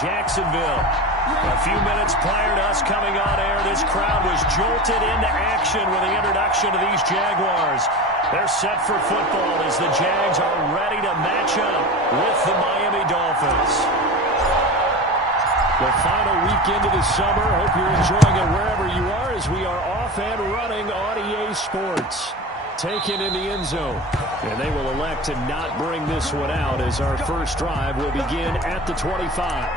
Jacksonville. A few minutes prior to us coming on air, this crowd was jolted into action with the introduction of these Jaguars. They're set for football as the Jags are ready to match up with the Miami Dolphins. The final week into the summer. Hope you're enjoying it wherever you are as we are off and running on EA Sports. Taken in the end zone. And they will elect to not bring this one out as our first drive will begin at the 25.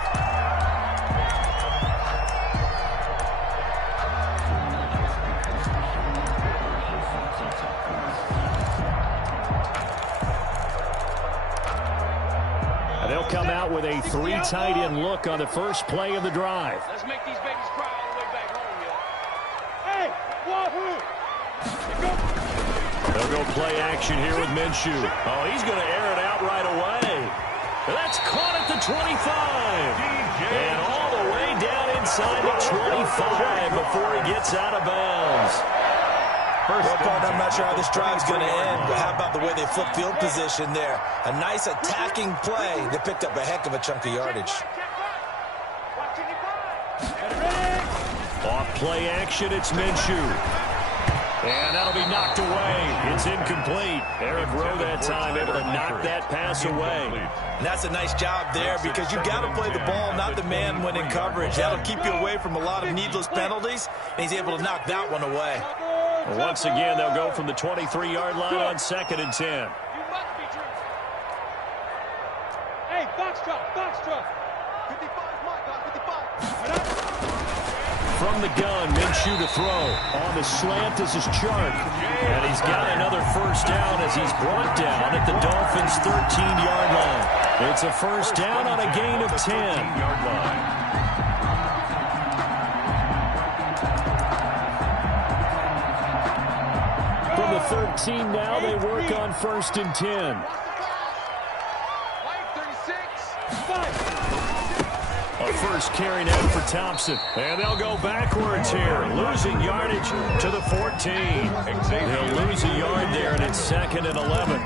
They'll come out with a 3 tight end look on the first play of the drive. Let's make these babies cry all the way back home, yo. Hey, wahoo! They'll go play action here with Minshew. Oh, he's going to air it out right away. That's caught at the 25. And all the way down inside the 25 before he gets out of bounds. Well, Paul, I'm not sure how this drive's going to end, but how about the way they flip field position there? A nice attacking play. They picked up a heck of a chunk of yardage. Off play action, it's Minshew. And that'll be knocked away. It's incomplete. Eric Rowe that time able to knock that pass away. And that's a nice job there because you got to play the ball, not the man when in coverage. That'll keep you away from a lot of needless penalties, and he's able to knock that one away. Once again, they'll go from the 23-yard line on 2nd and 10. Hey, box truck, box truck. 55, my God, 55. From the gun, Minshew to throw. On the slant, this is Chark. And he's got another first down as he's brought down at the Dolphins' 13-yard line. It's a first down on a gain of 10. From the 13 now, they work on 1st and 10. A first carry now for Thompson. And they'll go backwards here. Losing yardage to the 14. They'll lose a yard there, and it's 2nd and 11.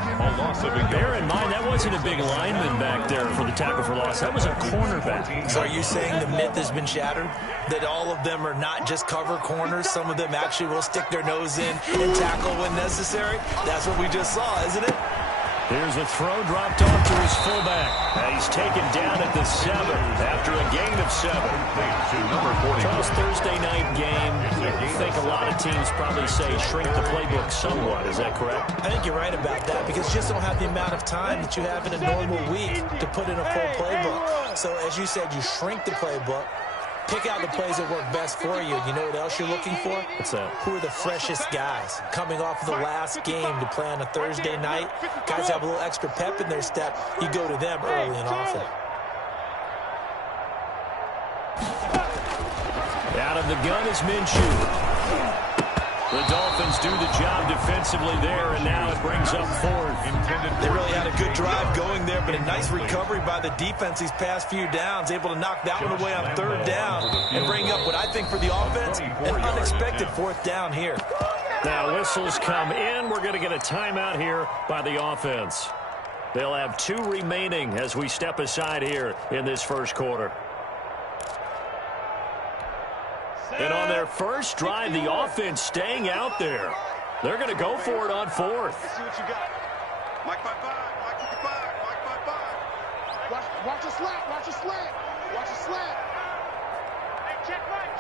Bear in mind, that wasn't a big lineman back there for the tackle for loss. That was a cornerback. So are you saying the myth has been shattered? That all of them are not just cover corners? Some of them actually will stick their nose in and tackle when necessary? That's what we just saw, isn't it? Here's a throw dropped off to his fullback. He's taken down at the 7 after a gain of 7. Charles, Thursday night game. I think a lot of teams probably say shrink the playbook somewhat. Is that correct? I think you're right about that because you just don't have the amount of time that you have in a normal week to put in a full playbook. So as you said, you shrink the playbook. Pick out the plays that work best for you. You know what else you're looking for? What's that? Who are the freshest guys coming off of the last game to play on a Thursday night? Guys have a little extra pep in their step. You go to them early and often. Out of the gun is Minshew. The Dolphins do the job defensively there, and now it brings up 4th. They really had a good drive going there, but a nice recovery by the defense these past few downs, able to knock that one away on 3rd down and bring up what I think for the offense, an unexpected 4th down here. Now whistles come in. We're going to get a timeout here by the offense. They'll have 2 remaining as we step aside here in this first quarter. And on their first drive, the offense staying out there. They're going to go for it on 4th. Let's see what you got. Mike 5-5, Mike 55, Mike 5-5. Watch a slant, watch a slant, watch a slant. Hey, check right.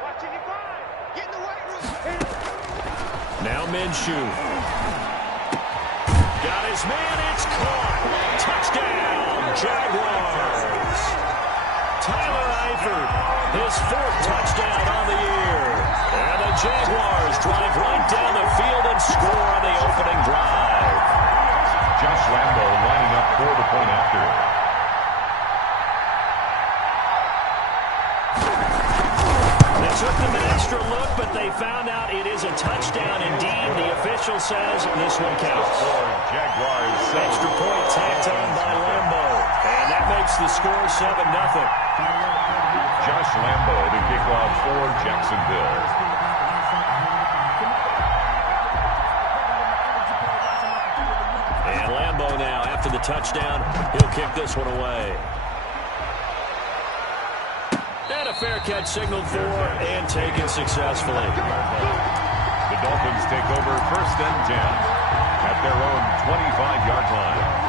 Watch it, 5. Get in the weight room. Now Minshew. Got his man, it's caught. Touchdown, Jaguars. Tyler Eifert, his 4th touchdown on the year. And the Jaguars drive right down the field and score on the opening drive. Josh Lambo lining up for the point after. They took them an extra look, but they found out it is a touchdown indeed. The official says this one counts. Jaguars. Extra point tacked on by Lambo. And that makes the score 7-0. Josh Lambo, the kickoff for Jacksonville. And Lambo now, after the touchdown, he'll kick this one away. a fair catch signaled for and taken successfully. The Dolphins take over 1st and 10 at their own 25-yard line.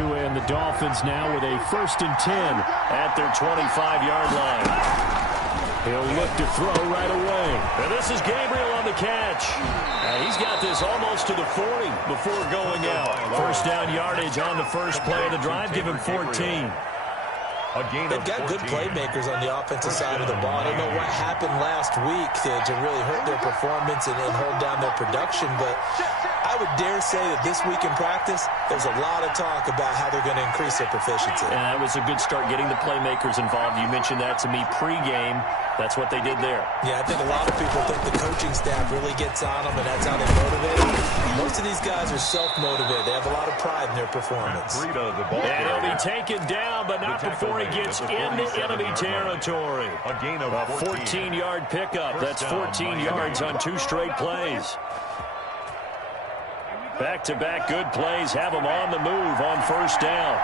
And the Dolphins now with a 1st and 10 at their 25-yard line. He'll look to throw right away. And this is Gabriel on the catch. He's got this almost to the 40 before going out. 1st down yardage on the first play of the drive. Give him 14. They've got good playmakers on the offensive side of the ball. I don't know what happened last week to really hurt their performance and hold down their production, but I would dare say that this week in practice, there's a lot of talk about how they're going to increase their proficiency. And that was a good start getting the playmakers involved. You mentioned that to me pregame. That's what they did there. Yeah, I think a lot of people think the coaching staff really gets on them, and that's how they motivate them. Most of these guys are self-motivated. They have a lot of pride in their performance. And he'll be taken down, but not before he gets into enemy territory. A 14-yard pickup. That's 14 yards on 2 straight plays. Back-to-back good plays have them on the move on 1st down.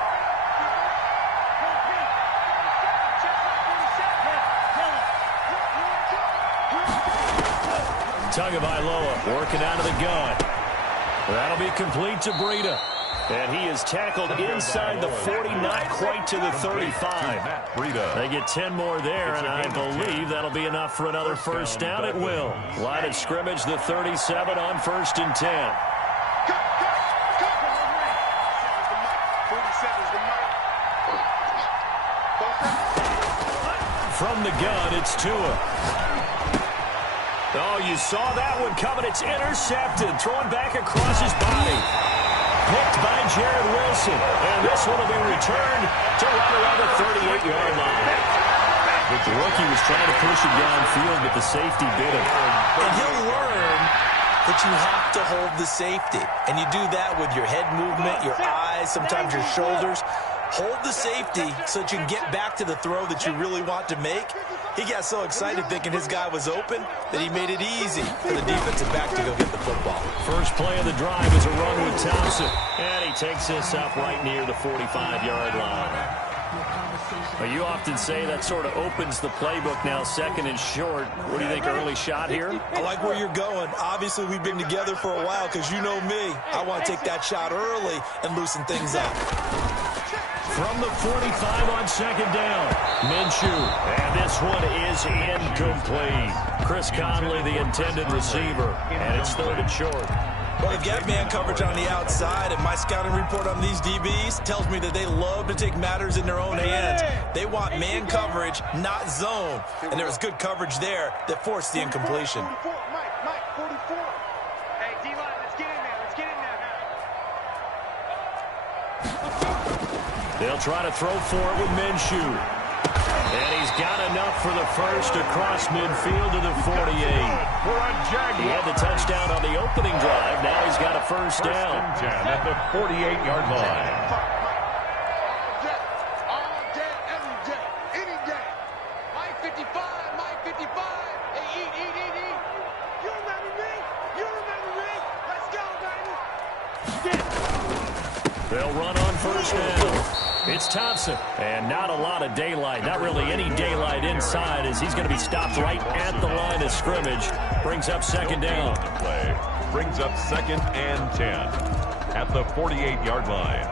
Tagovailoa working out of the gun. That'll be complete to Breida. And he is tackled inside the 40, not quite to the 35. They get 10 more there, and I believe that'll be enough for another 1st down. It will. Line of scrimmage, the 37 on 1st and 10. From the gun, it's Tua. Oh, you saw that one coming. It's intercepted. Throwing back across his body. Picked by Jared Wilson. And this one will be returned to right around the 38-yard line. The rookie was trying to push it downfield, but the safety bit him. And he'll learn that you have to hold the safety. And you do that with your head movement, your eyes, sometimes your shoulders. Hold the safety so that you can get back to the throw that you really want to make. He got so excited thinking his guy was open that he made it easy for the defensive back to go get the football. First play of the drive is a run with Thompson. And he takes this up right near the 45-yard line. Well, you often say that sort of opens the playbook now, 2nd and short. What do you think, early shot here? I like where you're going. Obviously, we've been together for a while because you know me. I want to take that shot early and loosen things up. From the 45 on 2nd down, Minshew. And this one is incomplete. Chris Conley, the intended receiver. And it's 3rd and short. Well, they've got man coverage on the outside, and my scouting report on these DBs tells me that they love to take matters in their own hands. They want man coverage, not zone. And there was good coverage there that forced the incompletion. Mike, 44. Hey, D-line, let's get in there. Let's get in there. They'll try to throw for it with Minshew. And he's got enough for the first across midfield to the 48. He had the touchdown on the opening drive. Now he's got a 1st down. At the 48-yard line. All day, every day, any day. Mike 55, Mike 55. Hey, eat. You remember me? Let's go, baby. They'll run on 1st down. It's Thompson, and not a lot of daylight, not really any daylight inside as he's going to be stopped right at the line of scrimmage. Brings up 2nd down. Brings up 2nd and 10 at the 48-yard line.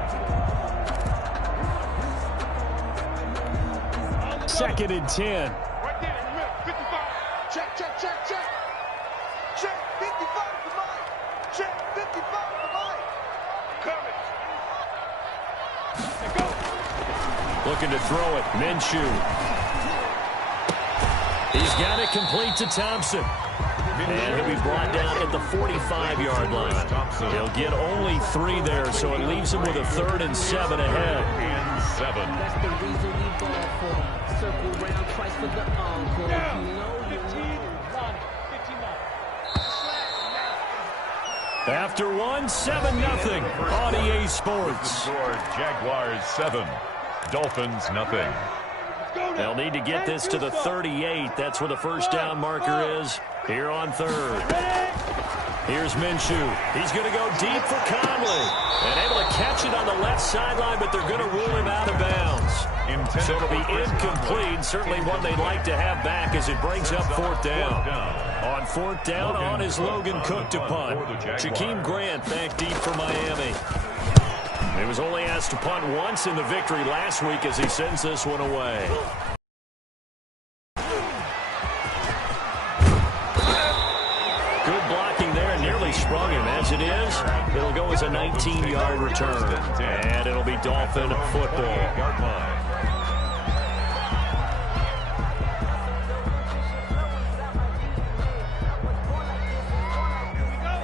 2nd and 10. Right there in the middle, 55. Check. Check, 55 for Mike. Check, 55 for Mike. Coming. Looking to throw it. Minshew. He's got it complete to Thompson. And he'll be brought down at the 45-yard line. He'll get only 3 there, so it leaves him with a 3rd and 7 ahead. That's the reason we ball for. Circle round twice for the encore. You know. After one, 7-0 on EA Sports. Jaguars 7. Dolphins, nothing. They'll need to get this to the 38. That's where the first down marker is here on third. Here's Minshew. He's going to go deep for Conley. And able to catch it on the left sideline, but they're going to rule him out of bounds. So it'll be incomplete. Certainly one they'd like to have back as it brings up fourth down. On fourth down, on is Logan Cook to punt. Jakeem Grant back deep for Miami. He was only asked to punt once in the victory last week as he sends this one away. Good blocking there, nearly sprung him. As it is, it'll go as a 19-yard return. And it'll be Dolphin football.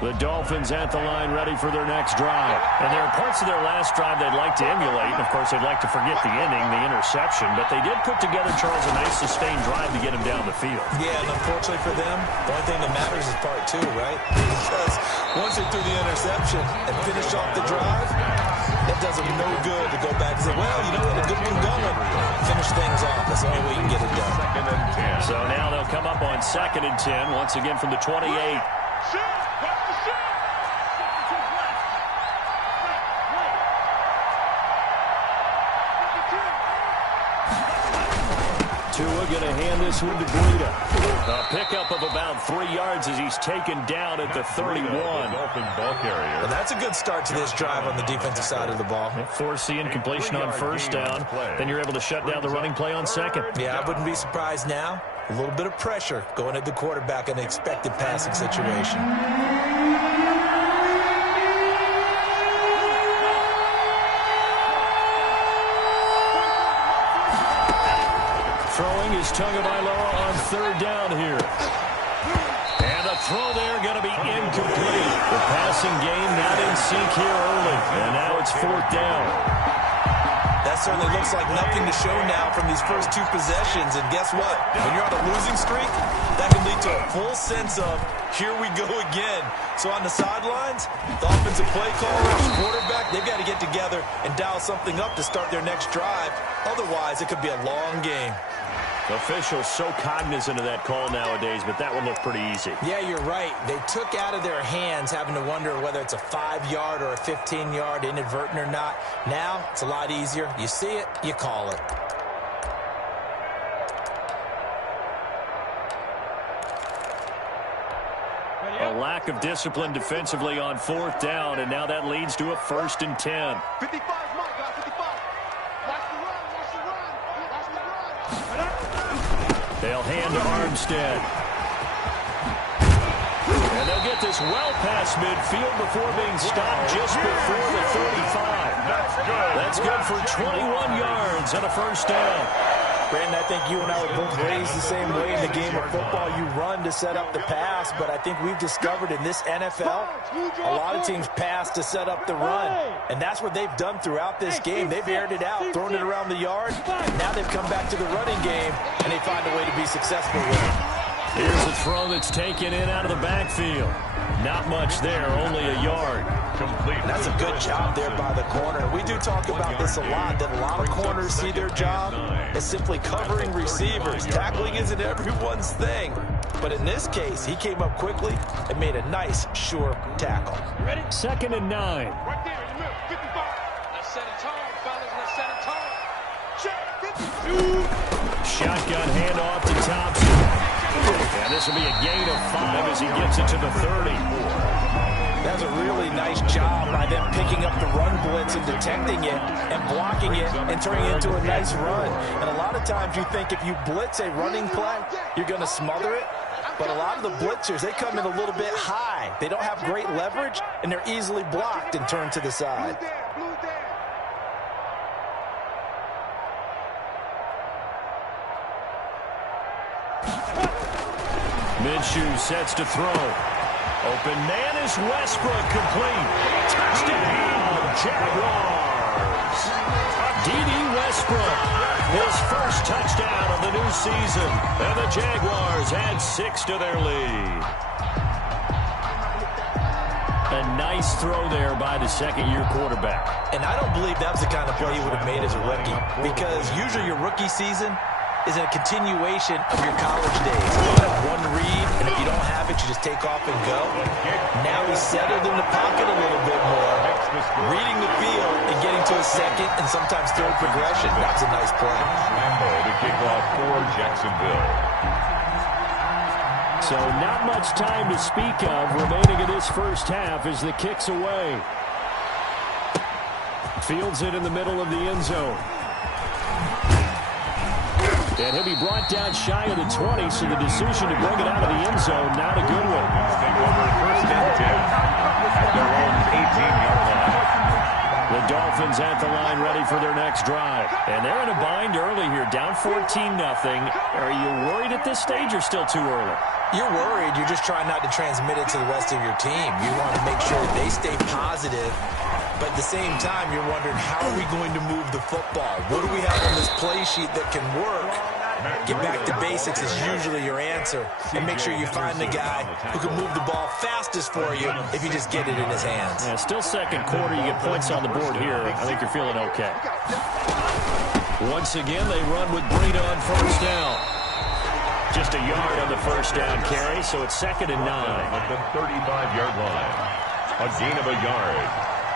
The Dolphins at the line ready for their next drive. And there are parts of their last drive they'd like to emulate. And, of course, they'd like to forget the ending, the interception. But they did put together, Charles, a nice sustained drive to get him down the field. Yeah, and unfortunately for them, the only thing that matters is part two, right? Because once they threw the interception and finished off the drive, that does them no good to go back and say, well, you know what, a good one going. Finish things off. That's the only way you can get it done. So now they'll come up on 2nd and 10, once again from the 28. Tua going to hand this one to Breida. A pickup of about 3 yards as he's taken down at the 31. Dolphin ball carrier. Well, that's a good start to this drive on the defensive side of the ball. Force the incompletion on first down. Then you're able to shut down the running play on second. Yeah, I wouldn't be surprised now. A little bit of pressure going at the quarterback in an expected passing situation. Throwing is Tagovailoa on third down here. And the throw there going to be incomplete. The passing game not in sync here early. And now it's fourth down. That certainly looks like nothing to show now from these first two possessions. And guess what? When you're on a losing streak, that can lead to a full sense of, here we go again. So on the sidelines, the offensive play callers, quarterback, they've got to get together and dial something up to start their next drive. Otherwise, it could be a long game. Officials so cognizant of that call nowadays, but that one looked pretty easy. Yeah, you're right. They took out of their hands having to wonder whether it's a 5-yard or a 15-yard inadvertent or not. Now, it's a lot easier. You see it, you call it. A lack of discipline defensively on fourth down, and now that leads to a 1st and 10. 55, Mike, 55. Watch the run, watch the run, watch the run. They'll hand to Armstead. And they'll get this well past midfield before being stopped just before the 35. That's good for 21 yards and a first down. Brandon, I think you and I were both raised the same way in the game of football. You run to set up the pass, but I think we've discovered in this NFL, a lot of teams pass to set up the run. And that's what they've done throughout this game. They've aired it out, thrown it around the yard. Now they've come back to the running game, and they find a way to be successful with it. Here's a throw that's taken in out of the backfield. Not much there, only a yard. Complete. That's a good job there by the corner. We do talk about this a lot, that a lot of corners see their job as simply covering receivers. Tackling isn't everyone's thing. But in this case, he came up quickly and made a nice, sure tackle. Ready? 2nd and 9. Right there in the middle, 55. Let's set a tone, fellas, let's set a tone. Check, 52. Shotgun handoff to Thompson. And this will be a gain of 5 as he gets it to the 30. That's a really nice job by them picking up the run blitz and detecting it and blocking it and turning it into a nice run. And a lot of times you think if you blitz a running play, you're going to smother it. But a lot of the blitzers, they come in a little bit high. They don't have great leverage, and they're easily blocked and turned to the side. Minshew sets to throw. Open man is Westbrook, complete. Touchdown, Jaguars. D.D. Westbrook, his first touchdown of the new season. And the Jaguars add 6 to their lead. A nice throw there by the second-year quarterback. And I don't believe that was the kind of play he would have made as a rookie, because usually your rookie season is a continuation of your college days. You have one read, and if you don't have it, you just take off and go. Now he's settled in the pocket a little bit more, reading the field and getting to a second and sometimes third progression. That's a nice play. Lambo to kick off for Jacksonville. So not much time to speak of remaining in this first half as the kick's away. Fields it in the middle of the end zone. And he'll be brought down shy of the 20, so the decision to bring it out of the end zone, not a good one. Take over first and 10 at their own 18-yard line. The Dolphins at the line ready for their next drive. And they're in a bind early here, down 14-0. Are you worried at this stage or still too early? You're worried. You're just trying not to transmit it to the rest of your team. You want to make sure they stay positive. But at the same time, you're wondering, how are we going to move the football? What do we have on this play sheet that can work? Get back to basics is usually your answer. And make sure you find the guy who can move the ball fastest for you if you just get it in his hands. Yeah, still second quarter. You get points on the board here. I think you're feeling okay. Once again, they run with Breida on first down. Just a yard on the first down carry, so it's 2nd and 9. At the 35-yard line. A gain of a yard.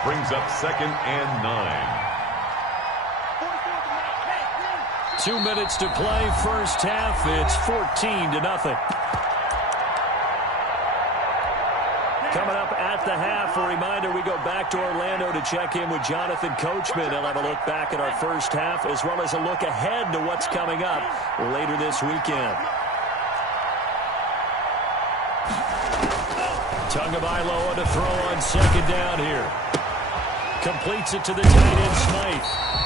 Brings up 2nd and 9. 2 minutes to play, first half. It's 14-0. Coming up at the half, a reminder, we go back to Orlando to check in with Jonathan Coachman. He'll have a look back at our first half, as well as a look ahead to what's coming up later this weekend. Tagovailoa to throw on second down here. Completes it to the tight end, Smythe.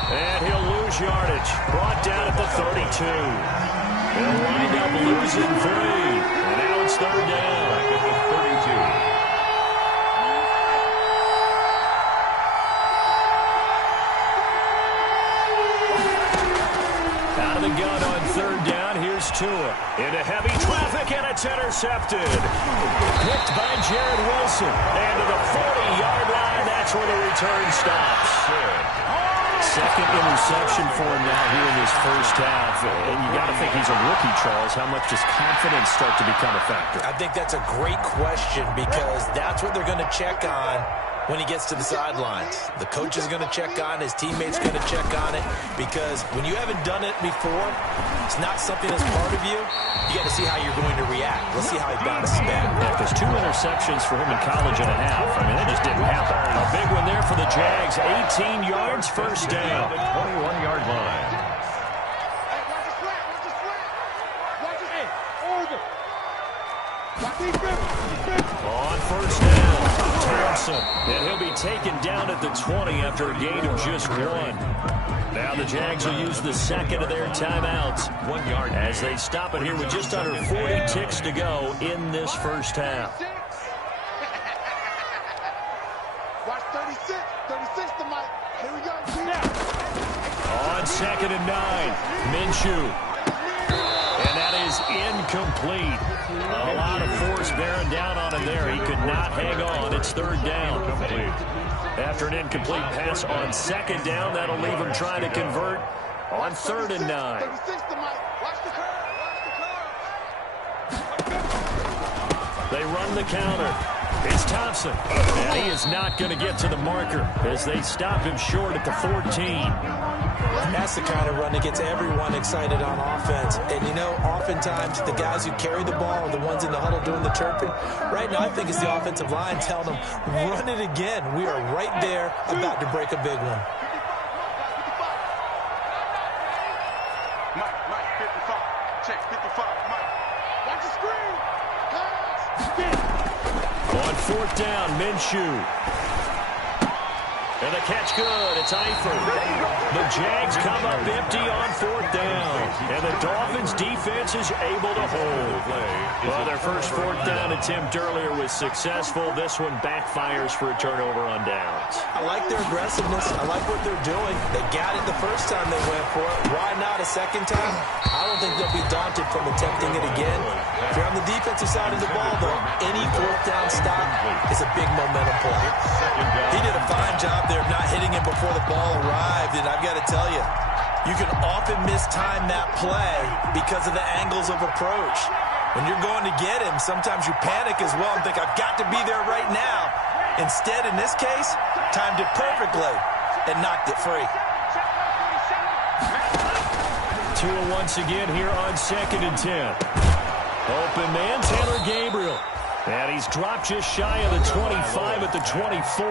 And he'll lose yardage. Brought down at the 32. They'll wind up losing 3. And now it's third down. Back at the 32. Out of the gun on third down. Here's Tua. Into heavy traffic, and it's intercepted. Picked by Jared Wilson. And to the 40-yard line, that's where the return stops. Second interception for him now here in this first half. And you got to think he's a rookie, Charles. How much does confidence start to become a factor? I think that's a great question, because that's what they're going to check on when he gets to the sidelines. The coach is going to check on, his teammates going to check on it, because when you haven't done it before, it's not something that's part of you. You got to see how you're going to react. Let's see how he bounces back. Yeah, because 2 interceptions for him in college and a half. I mean, that just didn't happen. A big one there for the Jags. 18 yards, first down. The 21-yard line. On first down, Thompson. And he'll be taken down at the 20 after a gain of just 1. Now the Jags will use the second of their timeouts. 1 yard as they stop it here with just under 40 ticks to go in this first half. Watch 36. 36 to Mike. Here we go. On 2nd and 9, Minshew. And that is incomplete. A lot of force bearing down on him there. He could not hang on. It's third down. After an incomplete pass on second down, that'll leave him trying to convert on 3rd and 9. 36 to Mike. Watch the curve. Watch the curve. They run the counter. It's Thompson. And he is not going to get to the marker as they stop him short at the 14. That's the kind of run that gets everyone excited on offense. And, you know, oftentimes the guys who carry the ball are the ones in the huddle doing the chirping. Right now, I think it's the offensive line telling them, run it again. We are right there about to break a big one. Mike, 55. Check, 55. Mike. Watch the screen. Pass. On 4th down, Minshew. And the catch good. It's Eifert. The Jags come up empty on 4th down. And the Dolphins defense is able to hold. Well, their first 4th down attempt earlier was successful. This one backfires for a turnover on downs. I like their aggressiveness. I like what they're doing. They got it the first time they went for it. Why not a second time? I don't think they'll be daunted from attempting it again. If you're on the defensive side of the ball, though, any 4th down stop is a big momentum play. He did a fine job there of not hitting him before the ball arrived, and I've got to tell you, you can often mistime that play because of the angles of approach. When you're going to get him, sometimes you panic as well and think, I've got to be there right now. Instead, in this case, timed it perfectly and knocked it free. Tua once again here on 2nd and 10. Open man, Taylor Gabriel. And he's dropped just shy of the 25 at the 24.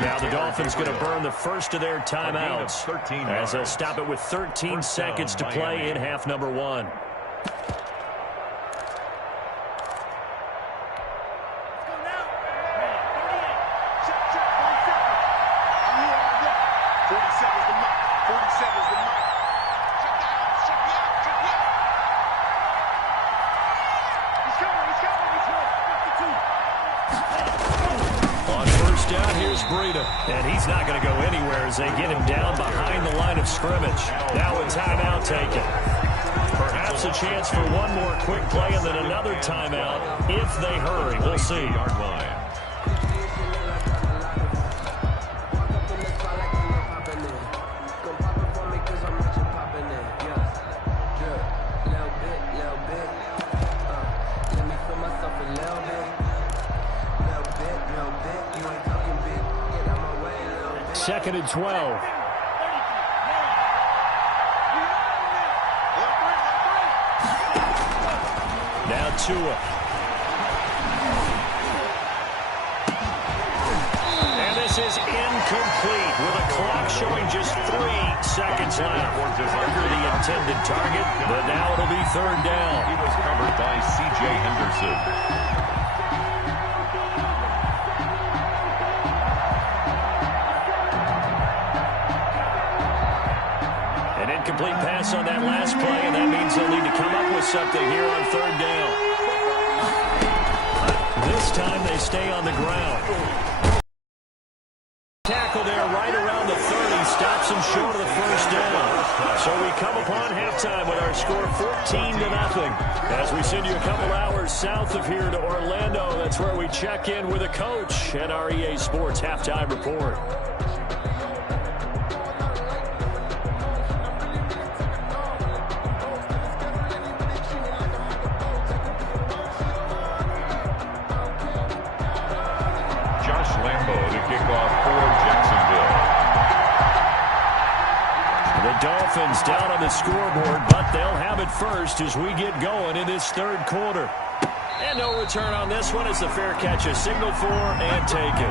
Now the Dolphins going to burn the first of their timeouts as they'll stop it with 13 seconds to play in half number 1. And he's not going to go anywhere as they get him down behind the line of scrimmage. Now a timeout taken. Perhaps a chance for one more quick play and then another timeout if they hurry. We'll see. Second and 12. Now Tua. And this is incomplete with a clock showing just 3 seconds left. Under the intended target, but now it'll be 3rd down. He was covered by C.J. Henderson. Incomplete pass on that last play, and that means they'll need to come up with something here on 3rd down. This time they stay on the ground. Tackle there right around the 30, stops him short of the 1st down. So we come upon halftime with our score 14-0. As we send you a couple hours south of here to Orlando, that's where we check in with a coach and our EA Sports halftime report. Dolphins down on the scoreboard, but they'll have it first as we get going in this 3rd quarter. And no return on this one as the fair catch is signaled for and taken.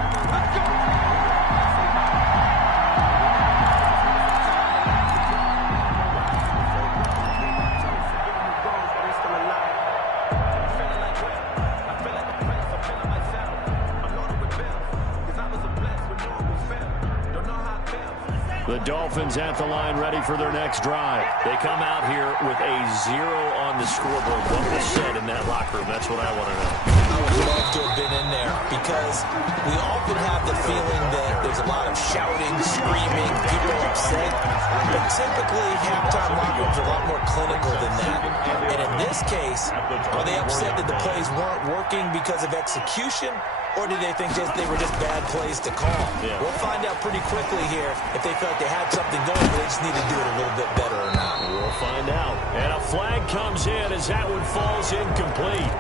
The Dolphins at the line ready for their next drive. They come out here with a 0 on the scoreboard. What was said in that locker room? That's what I want to know. I would love to have been in there because we often have the feeling that there's a lot of shouting, screaming, people upset. But typically, halftime locker rooms are a lot more clinical than that. And in this case, are they upset that the plays weren't working because of execution? Or do they think they were just bad plays to call? Yeah. We'll find out pretty quickly here if they felt they had something going, but they just need to do it a little bit better or not. We'll find out. And a flag comes in as that one falls incomplete.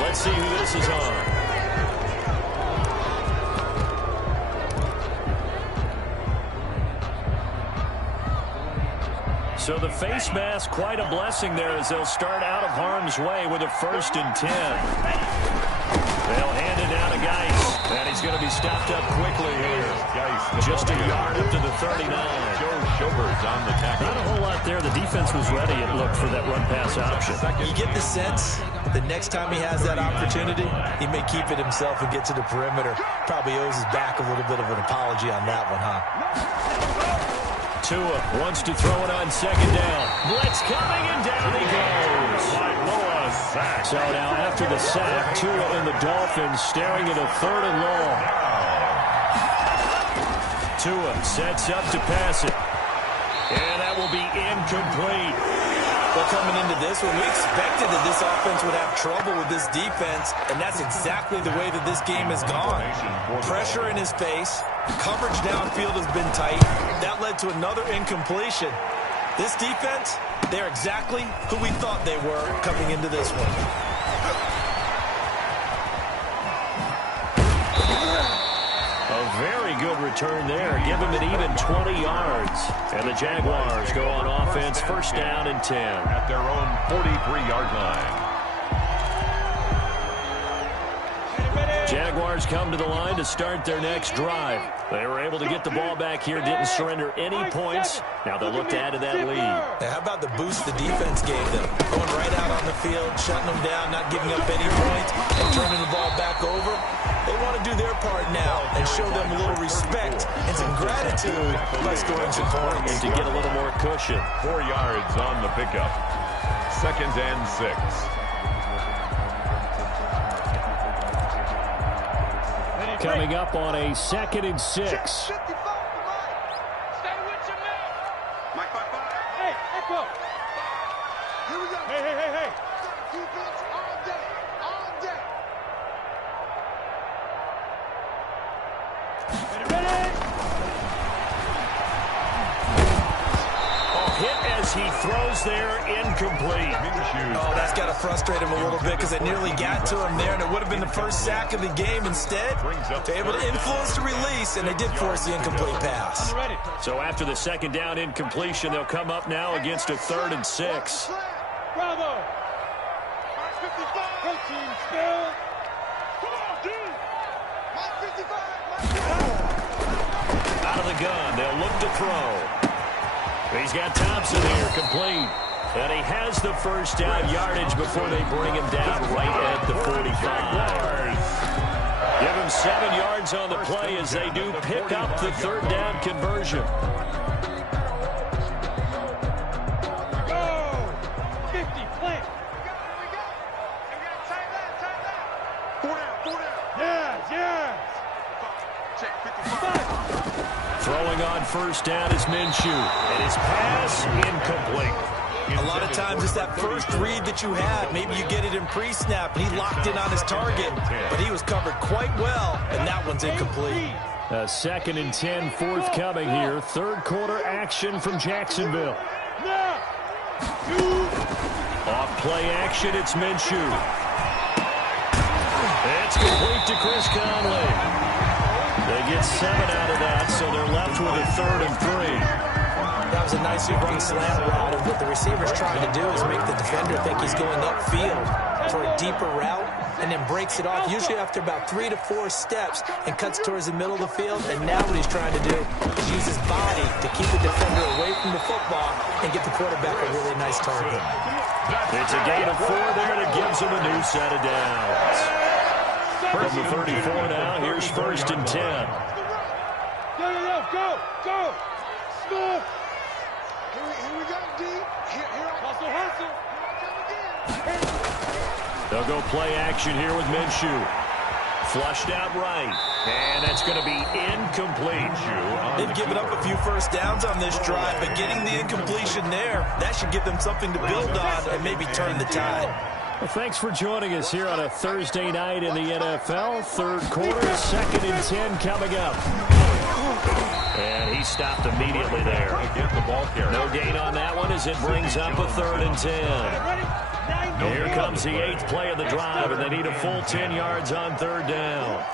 Let's see who this is on. So the face mask, quite a blessing there as they'll start out of harm's way with a 1st and 10. They'll hand it down to Geis. And he's going to be stopped up quickly here. Just a yard up to the 39. Joe Schobert's on the tackle. Not a whole lot there. The defense was ready, it looked, for that run-pass option. You get the sense the next time he has that opportunity, he may keep it himself and get to the perimeter. Probably owes his back a little bit of an apology on that one, huh? Tua wants to throw it on second down. Blitz coming, and down he goes. So now after the sack, Tua and the Dolphins staring at a 3rd and long. Tua sets up to pass it. And that will be incomplete. Well, coming into this one, we expected that this offense would have trouble with this defense, and that's exactly the way that this game has gone. Pressure in his face. Coverage downfield has been tight. That led to another incompletion. This defense, they're exactly who we thought they were coming into this one. A very good return there. Give him an even 20 yards. And the Jaguars go on offense, 1st down and 10. At their own 43-yard line. Jaguars come to the line to start their next drive. They were able to get the ball back here, didn't surrender any points. Now they'll look to add to that lead. Now, how about the boost the defense gave them? Going right out on the field, shutting them down, not giving up any points, and turning the ball back over. They want to do their part now and show them a little respect and some gratitude by scoring some points. And to get a little more cushion. 4 yards on the pickup. 2nd and 6. Coming up on a 2nd and 6. Stay with your man. Mike, hey, Echo. Here we go. Hey. Defense all day. Ready? Hit as he throws there, incomplete. Oh, that's got to frustrate him a little bit because it nearly got to him there, and it would have been the first sack of the game. Instead, they're able to influence the release, and they did force the incomplete pass. So after the 2nd down incompletion, they'll come up now against a 3rd and 6. Bravo. 55. Go team, still. Come on, dude. Mike 55. Out of the gun, they'll look to throw. He's got Thompson here, complete. And he has the 1st down yardage before they bring him down right at the 45. Give him 7 yards on the play as they do pick up the 3rd down conversion. Go! 50, plant. We got tight left. 4 down. Yes. Check, 55. Throwing on 1st down is Minshew. And his pass incomplete. A lot of times it's that first read that you have. Maybe you get it in pre-snap, and he locked in on his target. But he was covered quite well, and that one's incomplete. A 2nd and 10 forthcoming here. 3rd quarter action from Jacksonville. Off play action, it's Minshew. It's complete to Chris Conley. They get 7 out of that, so they're left with a 3rd and 3. That was a nicely run slant route, and what the receiver's trying to do is make the defender think he's going upfield for a deeper route, and then breaks it off, usually after about 3 to 4 steps, and cuts towards the middle of the field. And now what he's trying to do is use his body to keep the defender away from the football and get the quarterback a really nice target. It's a gain of 4 there, and it gives him a new set of downs. From the 34 now, here's 1st and 10. Go. Smith. Here we go, D. Hustle. They'll go play action here with Minshew. Flushed out right. And that's going to be incomplete. They've given up a few 1st downs on this drive, but getting the incompletion there, that should give them something to build on and maybe turn the tide. Well, thanks for joining us here on a Thursday night in the NFL. 3rd quarter, 2nd and 10 coming up. And he stopped immediately there. No gain on that one as it brings up a 3rd and 10. Here comes the 8th play of the drive, and they need a full 10 yards on 3rd down.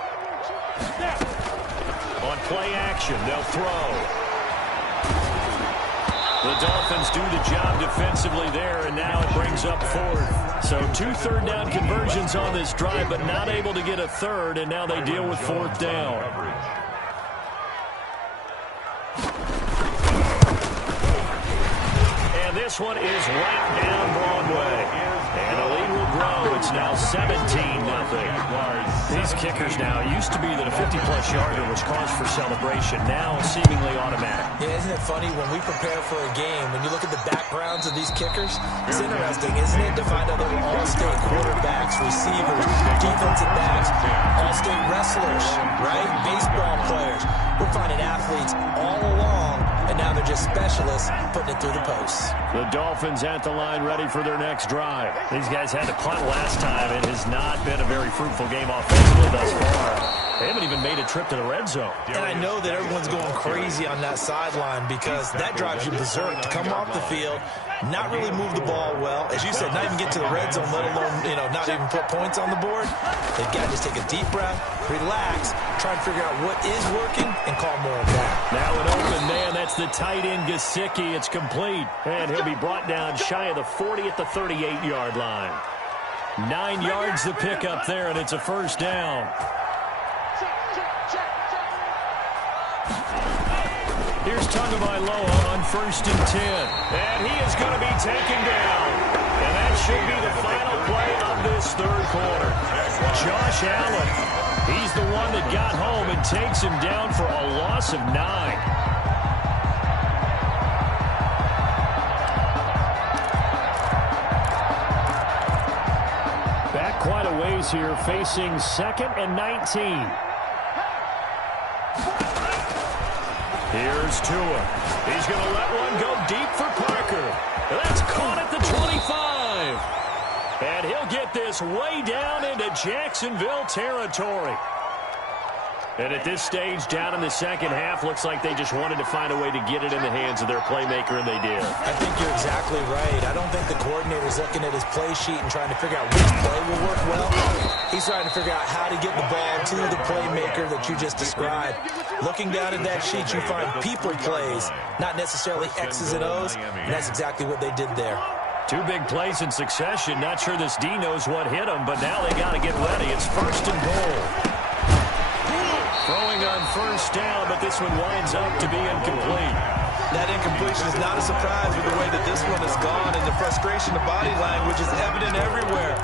On play action, they'll throw. The Dolphins do the job defensively there, and now it brings up fourth. So 2 third-down conversions on this drive, but not able to get a third, and now they deal with fourth down. And this one is right down Broadway. And the lead will grow. It's now 17-0. These kickers now, it used to be that a 50-plus yarder was cause for celebration. Now seemingly automatic. Yeah, isn't it funny when we prepare for a game, when you look at the backgrounds of these kickers, it's interesting, isn't it, to find out they're all-state quarterbacks, receivers, defensive backs, all-state wrestlers, right? Baseball players. We're finding athletes all along, and now they're just specialists putting it through the posts. The Dolphins at the line ready for their next drive. These guys had to punt last time. It has not been a very fruitful game offensively thus far. They haven't even made a trip to the red zone. And I know that everyone's going crazy on that sideline because that drives you berserk to come off the field, not really move the ball well. As you said, not even get to the red zone, let alone, not even put points on the board. They've got to just take a deep breath, relax, try and figure out what is working, and call more of that. Now an open man. That's the tight end, Gesicki. It's complete. And he'll be brought down shy of the 40 at the 38-yard line. 9 yards the pickup there, and it's a first down. Here's Tagovailoa on 1st and 10. And he is going to be taken down. And that should be the final play of this third quarter. Josh Allen, he's the one that got home and takes him down for a loss of 9. Back quite a ways here, facing 2nd and 19. Here's Tua. He's going to let one go deep for Parker. That's caught at the 25. And he'll get this way down into Jacksonville territory. And at this stage, down in the second half, looks like they just wanted to find a way to get it in the hands of their playmaker, and they did. I think you're exactly right. I don't think the coordinator's looking at his play sheet and trying to figure out which play will work well. He's trying to figure out how to get the ball to the playmaker that you just described. Looking down at that sheet, you find people plays, not necessarily X's and O's, and that's exactly what they did there. 2 big plays in succession. Not sure this D knows what hit him, but now they got to get ready. It's 1st and goal. Throwing on 1st down, but this one winds up to be incomplete. That incompletion is not a surprise with the way that this one has gone, and the frustration of body language is evident everywhere.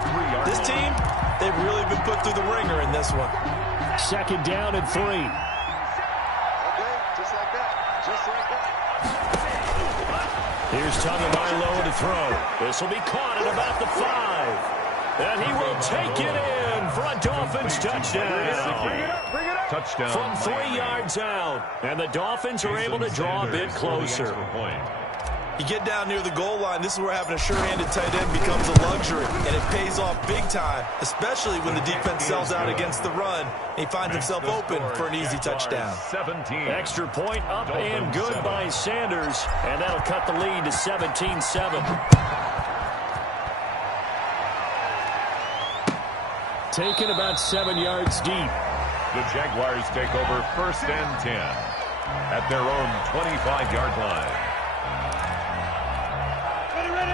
This team, they've really been put through the ringer in this one. 2nd down and 3. Okay, just like that. Just like that. Here's Tagovailoa to throw. This will be caught at about the 5. And he will take it in for a Dolphins touchdown. Bring it up, bring it up. Touchdown. From 3 yards out. And the Dolphins are able to draw a bit closer. You get down near the goal line, this is where having a sure-handed tight end becomes a luxury, and it pays off big time, especially when the defense sells out against the run, and he finds himself open for an easy touchdown. 17. Extra point up and good by Sanders, and that'll cut the lead to 17-7. Taken about 7 yards deep. The Jaguars take over 1st and 10 at their own 25-yard line.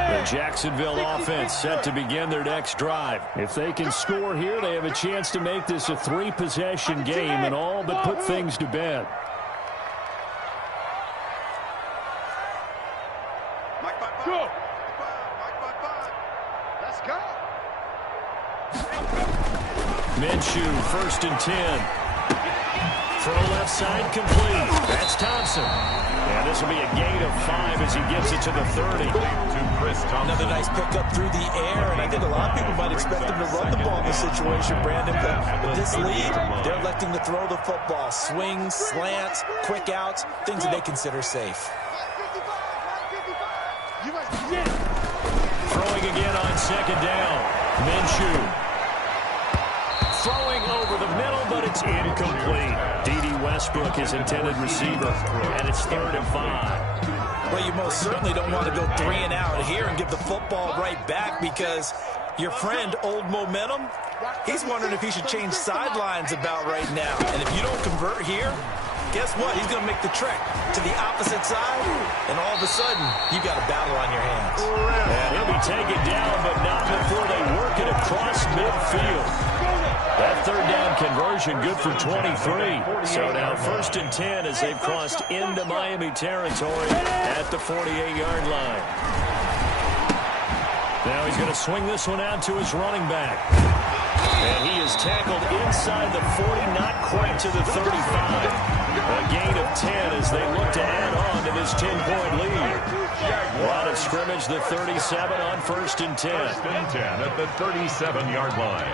The Jacksonville offense set to begin their next drive. If they can score here, they have a chance to make this a 3-possession game and all but put things to bed. Go. Let's go. Minshew, 1st and 10. Throw left side complete. That's Thompson. And this will be a gain of 5 as he gets it to the 30. Another nice pickup through the air, and I think a lot of people might expect him to run the ball in this situation, Brandon. But with this lead, they're electing to throw the football. Swings, slants, quick outs, things that they consider safe. Throwing again on 2nd down. Minshew. Throwing over the middle, but it's incomplete. D.D. Westbrook, his intended receiver, and it's 3rd and 5. Well, you most certainly don't want to go 3 and out here and give the football right back because your friend, Old Momentum, he's wondering if he should change sidelines about right now. And if you don't convert here, guess what? He's going to make the trek to the opposite side, and all of a sudden, you've got a battle on your hands. And he'll be taken down, but not before they work it across midfield. That third down conversion good for 23. So now 1st and 10 as they've crossed into Miami territory at the 48-yard line. Now he's going to swing this one out to his running back. And he is tackled inside the 40, not quite to the 35. A gain of 10 as they look to add on to this 10-point lead. Line of scrimmage, the 37 on 1st and 10. 1st and 10 at the 37-yard line.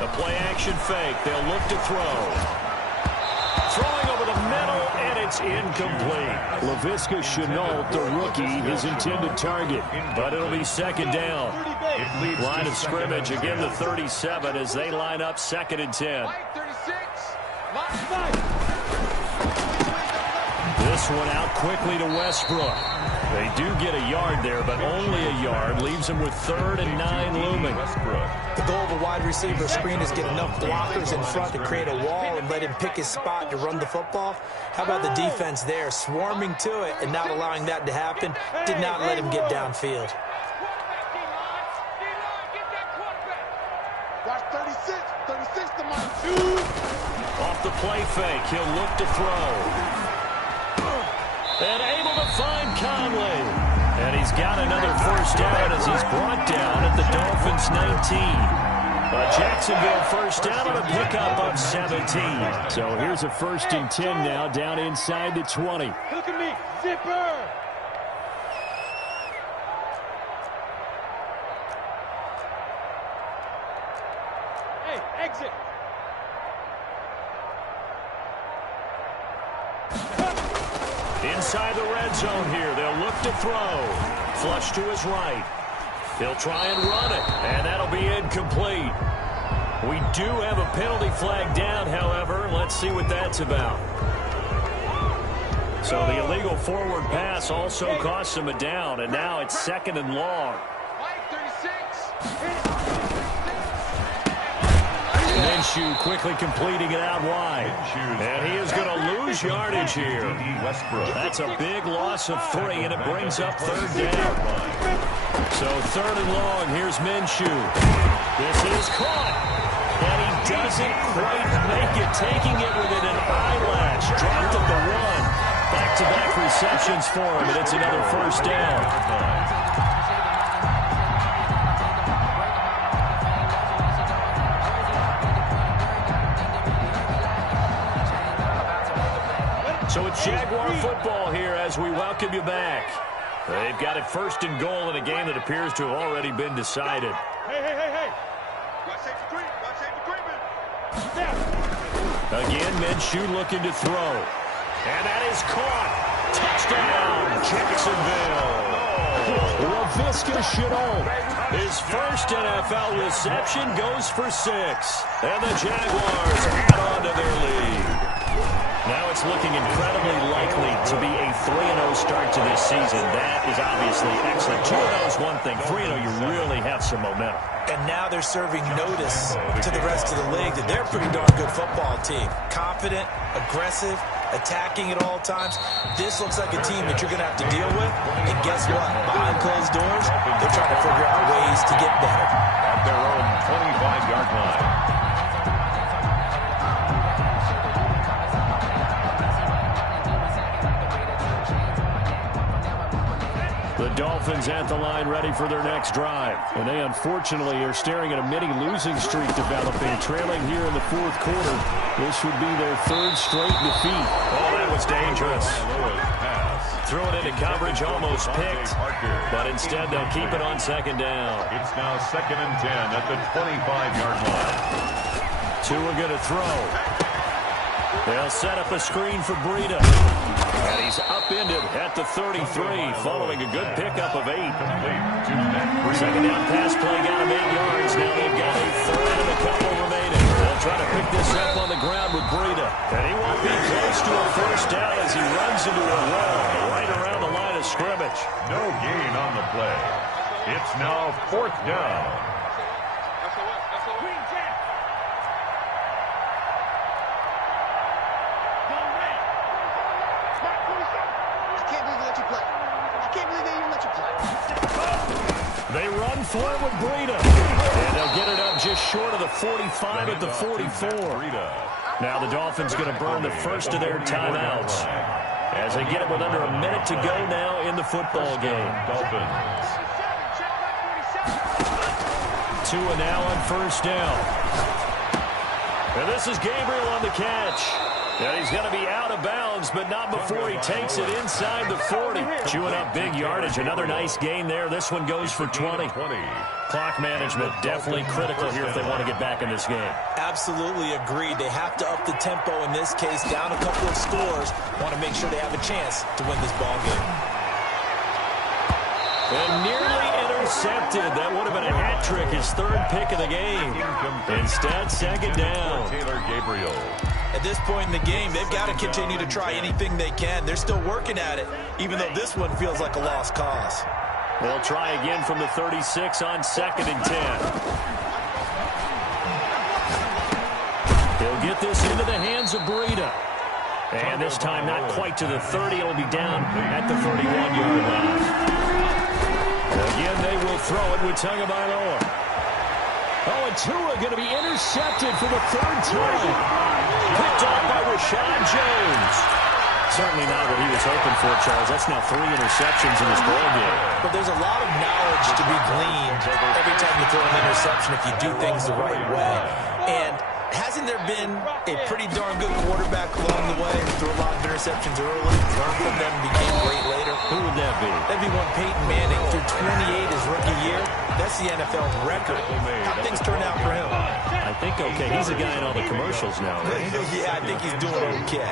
The play-action fake. They'll look to throw. Throwing over the middle, and it's incomplete. Laviska Chenault, the rookie, his intended target, but it'll be 2nd down. Line of scrimmage, again the 37 as they line up 2nd and 10. This one out quickly to Westbrook. They do get a yard there, but only a yard. Leaves them with 3rd and 9 looming. The goal of a wide receiver screen is get enough blockers in front to create a wall and let him pick his spot to run the football. How about the defense there, swarming to it and not allowing that to happen? Did not let him get downfield. Watch 36 to my 2. Off the play fake, he'll look to throw. And able to find Conley. And he's got another 1st down as he's brought down at the Dolphins' 19. Jacksonville 1st down on a pickup of 17. So here's a 1st and 10 now down inside the 20. Look at me, zipper. Hey, exit. Inside the red zone here. They'll look to throw. Flush to his right. He'll try and run it, and that'll be incomplete. We do have a penalty flag down, however. Let's see what that's about. So the illegal forward pass also costs him a down, and now it's 2nd and long. Minshew quickly completing it out wide. And he is going to lose yardage here. That's a big loss of 3, and it brings up 3rd down. So 3rd and long, here's Minshew. This is caught. And he doesn't quite make it, taking it within an eyelash. Dropped at the 1. Back-to-back receptions for him, and it's another 1st down. So it's Jaguar football here as we welcome you back. They've got it 1st and goal in a game that appears to have already been decided. Hey. Again, Minshew looking to throw. And that is caught. Touchdown, Jacksonville. Laviska Chenault. His 1st NFL reception goes for 6. And the Jaguars add on to their lead. Now it's looking incredibly likely to be a 3-0 start to this season. That is obviously excellent. 2-0 is one thing. 3-0, you really have some momentum. And now they're serving notice to the rest of the league that they're a pretty darn good football team. Confident, aggressive, attacking at all times. This looks like a team that you're going to have to deal with. And guess what? Behind closed doors, they're trying to figure out ways to get better. At their own 25-yard line. The Dolphins at the line ready for their next drive. And they unfortunately are staring at a mini losing streak developing, trailing here in the 4th quarter. This would be their 3rd straight defeat. Oh, that was dangerous. Threw it into coverage, almost picked. But instead they'll keep it on 2nd down. It's now 2nd and 10 at the 25-yard line. 2 are going to throw. They'll set up a screen for Breida. And he's upended at the 33, following a good pickup of 8. 2nd down pass play got him 8 yards. Now they've got a 3rd and a couple remaining. They'll try to pick this up on the ground with Breida. And he won't be close to a 1st down as he runs into a wall right around the line of scrimmage. No gain on the play. It's now 4th down. run for it with Breida. And they'll get it up just short of the 45 at the 44. Now the Dolphins going to burn the first of their timeouts as they get it with under a minute to go now in the football game. Dolphins. Tua now on first down. And this is Gabriel on the catch. And he's going to be out of bounds, but not before he takes it inside the 40. Chewing up big yardage. Another nice gain there. This one goes for 20. Clock management definitely critical here if they want to get back in this game. Absolutely agreed. They have to up the tempo in this case. Down a couple of scores. Want to make sure they have a chance to win this ball game. And nearly intercepted. That would have been a hat trick, his third pick of the game. Instead, second down. Taylor Gabriel. At this point in the game, they've got to continue to try anything they can. They're still working at it, even though this one feels like a lost cause. They'll try again from the 36 on 2nd and 10. He'll get this into the hands of Breida. And this time not quite to the 30. It'll be down at the 31-yard line. Again, they will throw it with Tagovailoa. Oh, and Tua going to be intercepted for the third time. Picked off by Rashad Jones. Certainly not what he was hoping for, Charles. That's now 3 interceptions in this ball game. But there's a lot of knowledge to be gleaned every time you throw an interception if you do things the right way. And hasn't there been a pretty darn good quarterback along the way who threw a lot of interceptions early, learned from them, and became great later? Who would that be? That'd be one Peyton Manning through 28 his rookie year. That's the NFL record. How things turn out for him? I think okay. He's a guy in all the commercials now, right? Yeah, I think he's doing okay.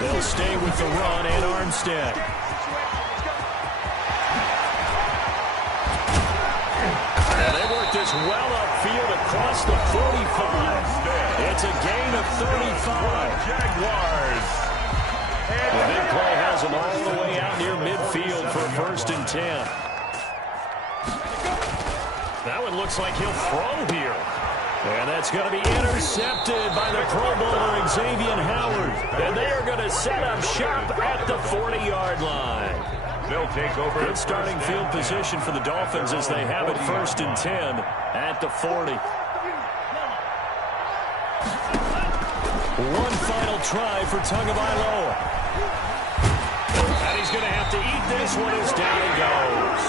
They'll stay with the run and Armstead. And they work this well upfield across the 45. It's a gain of 35. Jaguars. The big play has them all the way out near midfield for 1st and 10. That one looks like he'll throw here. And that's going to be intercepted by the Pro Bowler Xavier Howard. And they are going to set up shop at the 40-yard line. They'll take over. Good starting field position for the Dolphins as they have it 1st and 10 at the 40. One final try for Tagovailoa. And he's going to have to eat this one as down he goes.